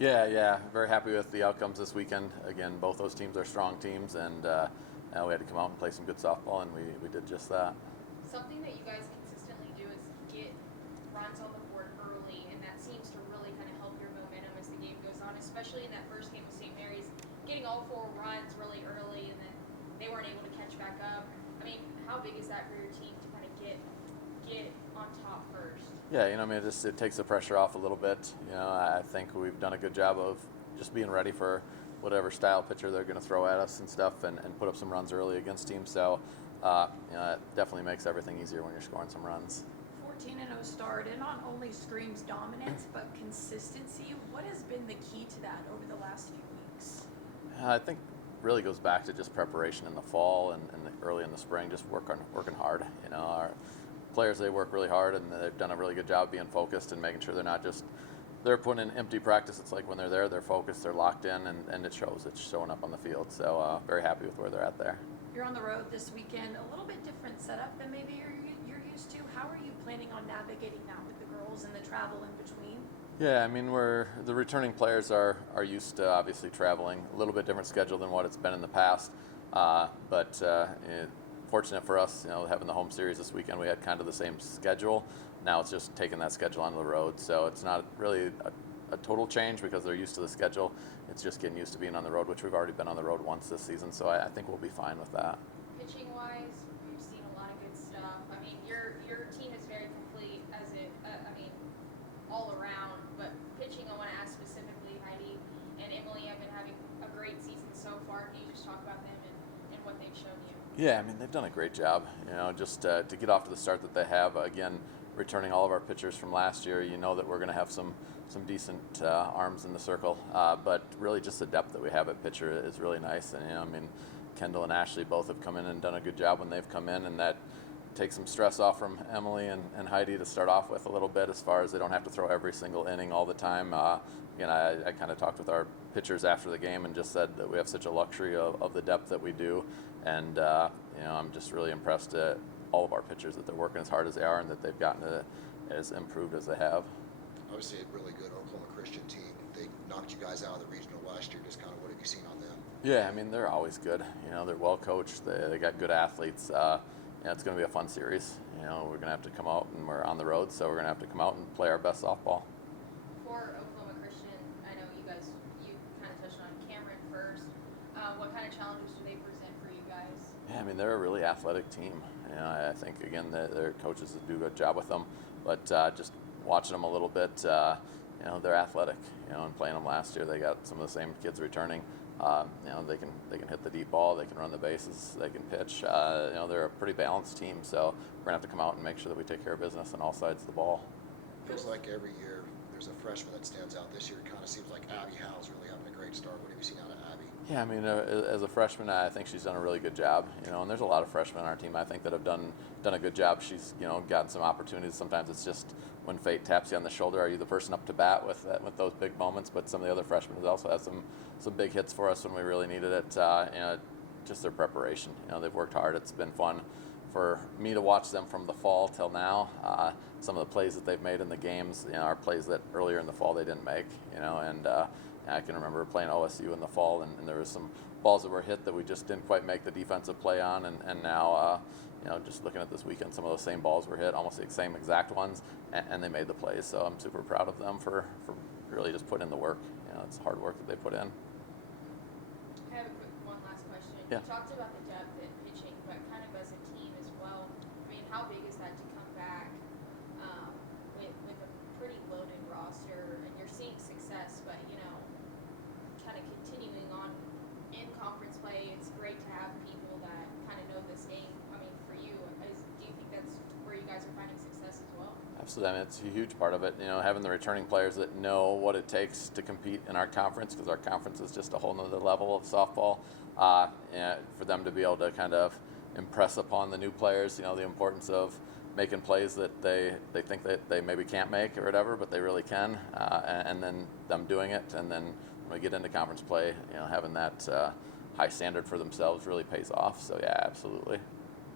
Yeah. Very happy with the outcomes this weekend. Again, both those teams are strong teams, and we had to come out and play some good softball, and we did just that. Something that you guys consistently do is get runs on the board early, and that seems to really kind of help your momentum as the game goes on, especially in that first game with St. Mary's, getting all 4 runs really early, and then they weren't able to catch back up. I mean, how big is that for your team to kind of get on top first? Yeah, it takes the pressure off a little bit. I think we've done a good job of just being ready for whatever style pitcher they're going to throw at us and stuff, and put up some runs early against teams. So, it definitely makes everything easier when you're scoring some runs. 14-0 start, and not only screams dominance, but consistency. What has been the key to that over the last few weeks? I think really goes back to just preparation in the fall and early in the spring, just working hard. Our players, they work really hard, and they've done a really good job being focused and making sure they're not just they're putting in empty practice. It's like when they're there, they're focused, they're locked in, and it shows. It's showing up on the field. So very happy with where they're at there. You're on the road this weekend, a little bit different setup than maybe you're used to. How are you planning on navigating that with the girls and the travel in between? Yeah, the returning players are used to obviously traveling a little bit different schedule than what it's been in the past. But fortunate for us, having the home series this weekend, we had kind of the same schedule. Now it's just taking that schedule on the road, so it's not really a total change because they're used to the schedule. It's just getting used to being on the road, which we've already been on the road once this season, so I think we'll be fine with that. Pitching-wise, we've seen a lot of good stuff. I mean, your team is very complete all around, but pitching, I want to ask specifically, Heidi and Emily have been having a great season so far. Can you just talk about them and what they've shown you? Yeah, they've done a great job. Just to get off to the start that they have. Again, returning all of our pitchers from last year, that we're going to have some decent arms in the circle. But really, just the depth that we have at pitcher is really nice. And Kendall and Ashley both have come in and done a good job when they've come in, and that takes some stress off from Emily and Heidi to start off with a little bit, as far as they don't have to throw every single inning all the time. Again, I kind of talked with our pitchers after the game and just said that we have such a luxury of the depth that we do. And I'm just really impressed at all of our pitchers, that they're working as hard as they are and that they've gotten as improved as they have. Obviously, a really good Oklahoma Christian team. They knocked you guys out of the regional last year. Just kind of what have you seen on them? Yeah, they're always good. They're well coached. They got good athletes. It's going to be a fun series. We're going to have to come out, and we're on the road, so we're going to have to come out and play our best softball. For Oklahoma Christian, I know you kind of touched on Cameron first. What kind of challenges do they present for you guys? Yeah, they're a really athletic team. I think, again, their coaches do a good job with them, but just watching them a little bit, they're athletic. And playing them last year, they got some of the same kids returning. They can hit the deep ball, they can run the bases, they can pitch. They're a pretty balanced team, so we're gonna have to come out and make sure that we take care of business on all sides of the ball. Feels like every year there's a freshman that stands out. This year it kind of seems like Abby Howe's really having a great start. What have you seen out of Abby? Yeah, as a freshman, I think she's done a really good job. And there's a lot of freshmen on our team, I think, that have done a good job. She's gotten some opportunities. Sometimes it's just when fate taps you on the shoulder, are you the person up to bat with those big moments? But some of the other freshmen have also had some big hits for us when we really needed it. Just their preparation. They've worked hard. It's been fun for me to watch them from the fall till now. Some of the plays that they've made in the games, are plays that earlier in the fall they didn't make. And I can remember playing OSU in the fall, and there was some balls that were hit that we just didn't quite make the defensive play on, and now just looking at this weekend, some of those same balls were hit, almost the same exact ones, and they made the plays. So I'm super proud of them for really just putting in the work. It's hard work that they put in. I have one last question. Yeah. You talked about the depth in pitching, but kind of as a team as well. How big is that to come back with a pretty loaded roster, and you're seeing success, but kind of continuing on in conference play, it's great to have people that kind of know this game. For you, do you think that's where you guys are finding success as well? Absolutely. It's a huge part of it. Having the returning players that know what it takes to compete in our conference, because our conference is just a whole nother level of softball. For them to be able to kind of impress upon the new players, the importance of making plays that they think that they maybe can't make or whatever, but they really can, and then them doing it, and then when we get into conference play, having that high standard for themselves really pays off. So yeah, absolutely.